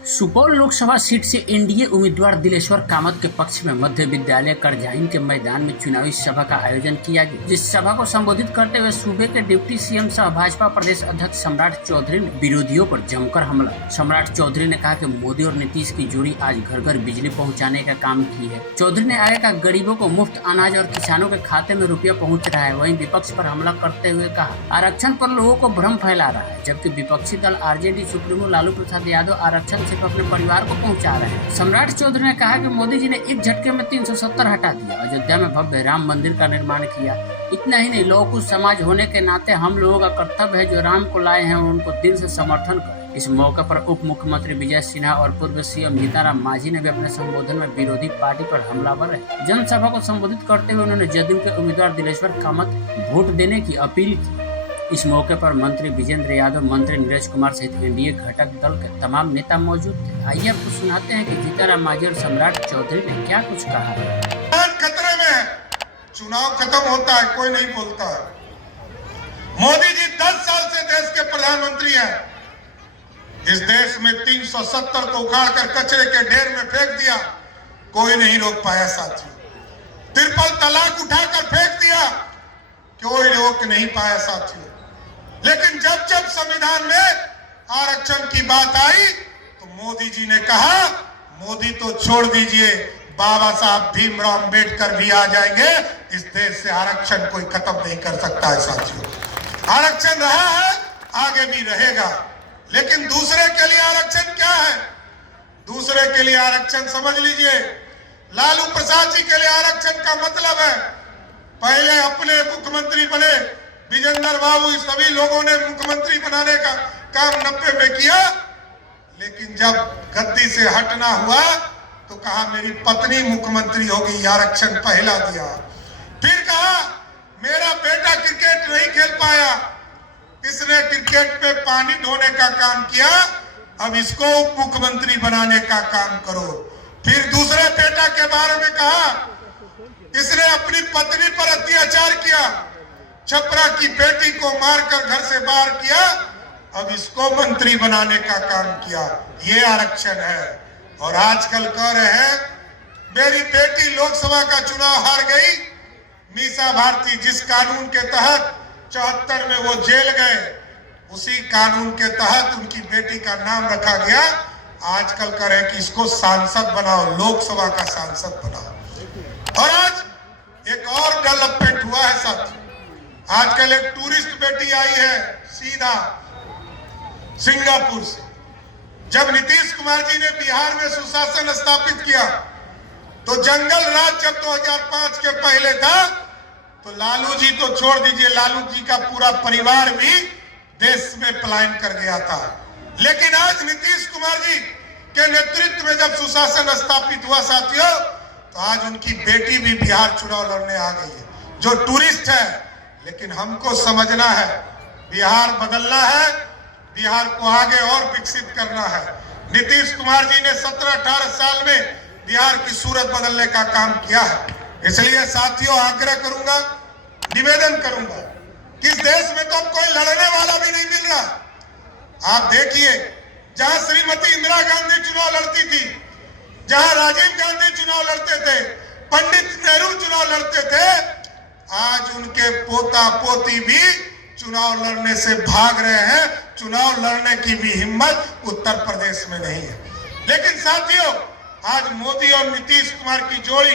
Supaul Lok Sabha seat से NDA उम्मीदवार दिलेश्वर कामत के पक्ष में मध्य विद्यालय करजाइन के मैदान में चुनावी सभा का आयोजन किया गया, जिस सभा को संबोधित करते हुए सूबे के डिप्टी सीएम सह भाजपा प्रदेश अध्यक्ष सम्राट चौधरी ने विरोधियों पर जमकर हमला। सम्राट चौधरी ने कहा कि मोदी और नीतीश की जोड़ी आज घर घर बिजली पहुँचाने का काम की है। चौधरी ने आगे कहा, गरीबों को मुफ्त अनाज और किसानों के खाते में रुपया पहुँच रहा है। वहीं विपक्ष पर हमला करते हुए कहा, आरक्षण पर लोगों को भ्रम फैला रहा है, जबकि विपक्षी दल आरजेडी सुप्रीमो लालू प्रसाद यादव आरक्षण सिर्फ अपने परिवार को पहुंचा रहे हैं। सम्राट चौधरी ने कहा कि मोदी जी ने एक झटके में 370 हटा दिया, अयोध्या में भव्य राम मंदिर का निर्माण किया। इतना ही नहीं, लौह कुश समाज होने के नाते हम लोगों का कर्तव्य है जो राम को लाए हैं उनको दिल से समर्थन करें। इस मौके पर उप मुख्यमंत्री विजय सिन्हा और पूर्व सीएम जीतनराम मांझी ने भी अपने संबोधन में विरोधी पार्टी पर हमलावर रहे। जनसभा को संबोधित करते हुए उन्होंने जदयू के उम्मीदवार दिलेश्वर कामत वोट देने की अपील की। इस मौके पर मंत्री विजेंद्र यादव, मंत्री नीरज कुमार सहित एनडीए घटक दल के तमाम नेता मौजूद थे। आइए आपको सुनाते हैं कि जीतनराम मांझी और सम्राट चौधरी ने क्या कुछ कहा है। खतरे में है, चुनाव खत्म होता है, कोई नहीं बोलता है। मोदी जी 10 साल से देश के प्रधानमंत्री हैं। इस देश में 370 को उखाड़कर कचरे के ढेर में फेंक दिया, कोई नहीं रोक पाया साथियों। ट्रिपल तलाक उठाकर फेंक दिया, कोई रोक नहीं पाया साथियों। लेकिन जब जब संविधान में आरक्षण की बात आई तो मोदी जी ने कहा, मोदी तो छोड़ दीजिए, बाबा साहब भीमराव अम्बेडकर भी आ जाएंगे, इस देश से आरक्षण कोई खत्म नहीं कर सकता है साथियों। आरक्षण रहा है, आगे भी रहेगा। लेकिन दूसरे के लिए आरक्षण क्या है? दूसरे के लिए आरक्षण समझ लीजिए, लालू प्रसाद जी के लिए आरक्षण का मतलब है, पहले अपने मुख्यमंत्री बने, विजेंद्र बाबू, सभी लोगों ने मुख्यमंत्री बनाने का काम 90 में किया, लेकिन जब गद्दी से हटना हुआ तो कहा मेरी पत्नी मुख्यमंत्री होगी, आरक्षण पहला दिया। फिर कहा मेरा बेटा क्रिकेट नहीं खेल पाया, इसने क्रिकेट पे पानी ढोने का काम किया, अब इसको उप मुख्यमंत्री बनाने का काम करो। फिर दूसरे बेटा के बारे में कहा, इसने अपनी पत्नी पर अत्याचार किया, छपरा की बेटी को मारकर घर से बाहर किया, अब इसको मंत्री बनाने का काम किया। ये आरक्षण है। और आजकल कह रहे हैं मेरी बेटी लोकसभा का चुनाव हार गई, मीसा भारती जिस कानून के तहत 74 में वो जेल गए, उसी कानून के तहत उनकी बेटी का नाम रखा गया। आजकल कह रहे हैं कि इसको सांसद बनाओ, लोकसभा का सांसद बनाओ। और आज एक और डेवलपमेंट हुआ है साथी, आजकल एक टूरिस्ट बेटी आई है सीधा सिंगापुर से। जब नीतीश कुमार जी ने बिहार में सुशासन स्थापित किया तो जंगल राज जब 2005 के पहले था तो लालू जी तो छोड़ दीजिए, लालू जी का पूरा परिवार भी देश में पलायन कर गया था। लेकिन आज नीतीश कुमार जी के नेतृत्व में जब सुशासन स्थापित हुआ साथियों, तो आज उनकी बेटी भी बिहार चुनाव लड़ने आ गई है, जो टूरिस्ट है। लेकिन हमको समझना है, बिहार बदलना है, बिहार को आगे और विकसित करना है। नीतीश कुमार जी ने 17-18 साल में बिहार की सूरत बदलने का काम किया है। इसलिए साथियों आग्रह करूंगा, निवेदन करूंगा कि इस देश में तो अब कोई लड़ने वाला भी नहीं मिल रहा। आप देखिए, जहां श्रीमती इंदिरा गांधी चुनाव लड़ती थी, जहां राजीव गांधी चुनाव लड़ते थे, पंडित नेहरू चुनाव लड़ते थे, आज उनके पोता पोती भी चुनाव लड़ने से भाग रहे हैं। चुनाव लड़ने की भी हिम्मत उत्तर प्रदेश में नहीं है। लेकिन साथियों, आज मोदी और नीतीश कुमार की जोड़ी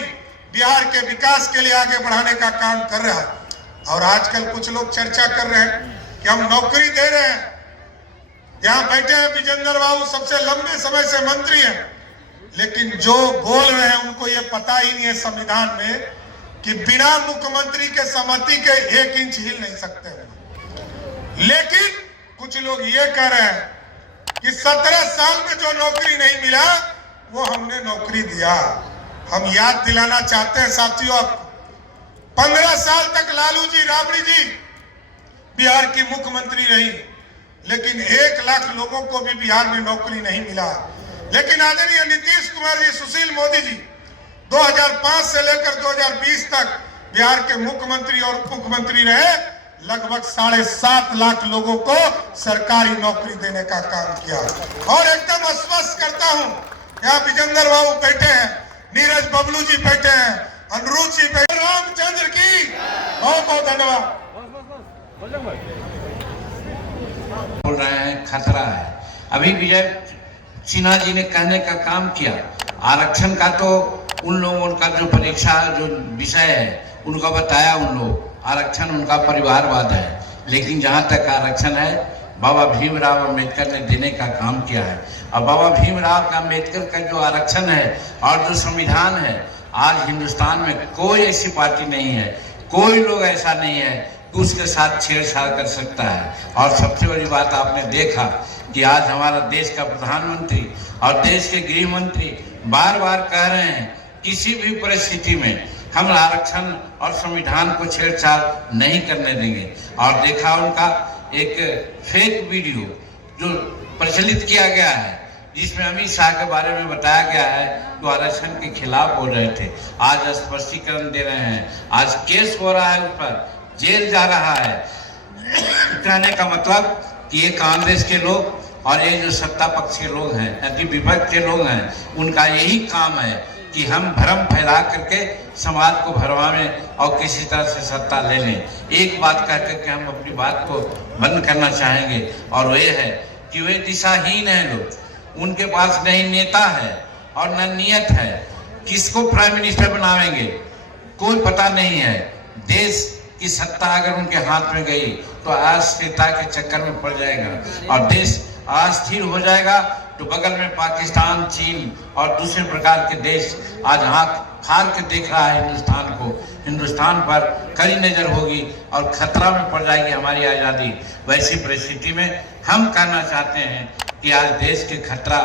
बिहार के विकास के लिए आगे बढ़ाने का काम कर रहा है। और आजकल कुछ लोग चर्चा कर रहे हैं कि हम नौकरी दे रहे हैं। यहाँ बैठे हैं विजेंद्र बाबू, सबसे लंबे समय से मंत्री हैं, लेकिन जो बोल रहे हैं उनको ये पता ही नहीं है संविधान में कि बिना मुख्यमंत्री के सहमति के 1 इंच हिल नहीं सकते हैं। लेकिन कुछ लोग ये कह रहे हैं कि 17 साल में जो नौकरी नहीं मिला वो हमने नौकरी दिया। हम याद दिलाना चाहते हैं साथियों आपको, 15 साल तक लालू जी, राबड़ी जी बिहार की मुख्यमंत्री रही, लेकिन 1 लाख लोगों को भी बिहार में नौकरी नहीं मिला। लेकिन आदरणीय नीतीश कुमार जी, सुशील मोदी जी 2005 से लेकर 2020 तक बिहार के मुख्यमंत्री और उप मुख्यमंत्री रहे, लगभग 7.5 लाख लोगों को सरकारी नौकरी देने का काम किया। और एकदम आश्वस्त करता हूं, यहाँ विजेंद्र बाबू बैठे हैं, नीरज बबलू जी बैठे हैं, अनुरूप जी बैठे, रामचंद्र की बहुत बहुत धन्यवाद। बोल रहे हैं खतरा है। अभी विजय सिन्हा जी ने कहने का काम किया, आरक्षण का तो उन लोगों का जो परीक्षा जो विषय है उनका बताया, उन लोग आरक्षण उनका परिवारवाद है, लेकिन जहाँ तक आरक्षण है बाबा भीमराव अम्बेडकर ने देने का काम किया है। और बाबा भीमराव का अम्बेडकर का जो आरक्षण है और जो संविधान है, आज हिंदुस्तान में कोई ऐसी पार्टी नहीं है, कोई लोग ऐसा नहीं है कि उसके साथ छेड़छाड़ कर सकता है। और सबसे बड़ी बात आपने देखा कि आज हमारा देश का प्रधानमंत्री और देश के गृह मंत्री बार बार कह रहे हैं किसी भी परिस्थिति में हम आरक्षण और संविधान को छेड़छाड़ नहीं करने देंगे। और देखा उनका एक फेक वीडियो जो प्रचलित किया गया है जिसमें अमित शाह के बारे में बताया गया है तो आरक्षण के खिलाफ बोल रहे थे, आज स्पष्टीकरण दे रहे हैं, आज केस हो रहा है, उस पर जेल जा रहा है। कहने का मतलब कि ये कांग्रेस के लोग और ये जो सत्ता पक्ष के लोग हैं, यदि विपक्ष के लोग हैं, उनका यही काम है कि हम भ्रम फैला करके समाज को भरमावें और किसी तरह से सत्ता ले लें। एक बात कह करके हम अपनी बात को बंद करना चाहेंगे और वो ये है कि वे दिशाहीन हैं लोग, उनके पास नहीं नेता है और न नियत है। किसको प्राइम मिनिस्टर बनावेंगे कोई पता नहीं है। देश की सत्ता अगर उनके हाथ में गई तो अस्थिरता के चक्कर में पड़ जाएगा और देश अस्थिर हो जाएगा तो बगल में पाकिस्तान, चीन और दूसरे प्रकार के देश आज हाथ फाड़ के देख रहा है हिंदुस्तान को। हिंदुस्तान पर कड़ी नजर होगी और खतरा में पड़ जाएगी हमारी आज़ादी। वैसी परिस्थिति में हम कहना चाहते हैं कि आज देश के खतरा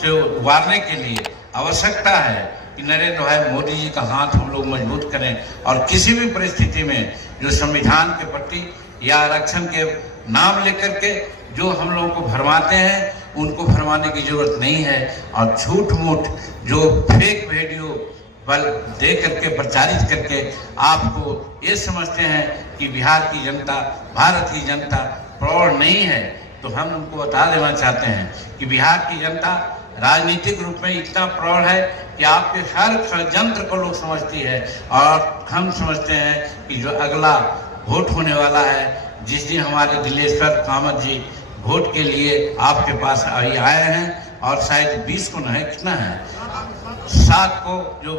से उबारने के लिए आवश्यकता है कि नरेंद्र भाई मोदी जी का हाथ हम लोग मजबूत करें और किसी भी परिस्थिति में जो संविधान के प्रति या आरक्षण के नाम लेकर के जो हम लोगों को भरमाते हैं उनको भरमाने की जरूरत नहीं है। और झूठ मूठ जो फेक वीडियो बल दे करके प्रचारित करके आपको ये समझते हैं कि बिहार की जनता, भारत की जनता प्रौढ़ नहीं है, तो हम उनको बता देना चाहते हैं कि बिहार की जनता राजनीतिक रूप में इतना प्रौढ़ है कि आपके हर षड्यंत्र को लोग समझती है। और हम समझते हैं कि जो अगला वोट होने वाला है, जिस दिन हमारे दिलेश्वर कामत जी वोट के लिए आपके पास अभी आए हैं और शायद 20 को नहीं, कितना है 7 को जो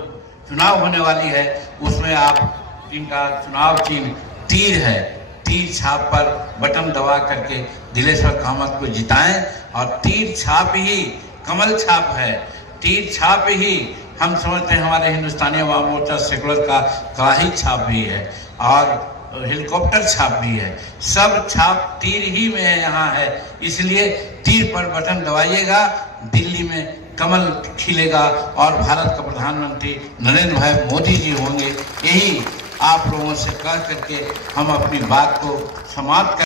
चुनाव होने वाली है उसमें आप इनका चुनाव चिन्ह तीर है, तीर छाप पर बटन दबा करके दिलेश्वर कामत को जिताएं। और तीर छाप ही कमल छाप है, तीर छाप ही हम समझते हैं हमारे हिंदुस्तानी अवाम मोर्चा सेकुलर का कड़ाही छाप भी है और हेलीकॉप्टर छाप भी है। सब छाप तीर ही में है, यहाँ है, इसलिए तीर पर बटन दबाइएगा, दिल्ली में कमल खिलेगा और भारत का प्रधानमंत्री नरेंद्र भाई मोदी जी होंगे। यही आप लोगों से कह करके हम अपनी बात को समाप्त कर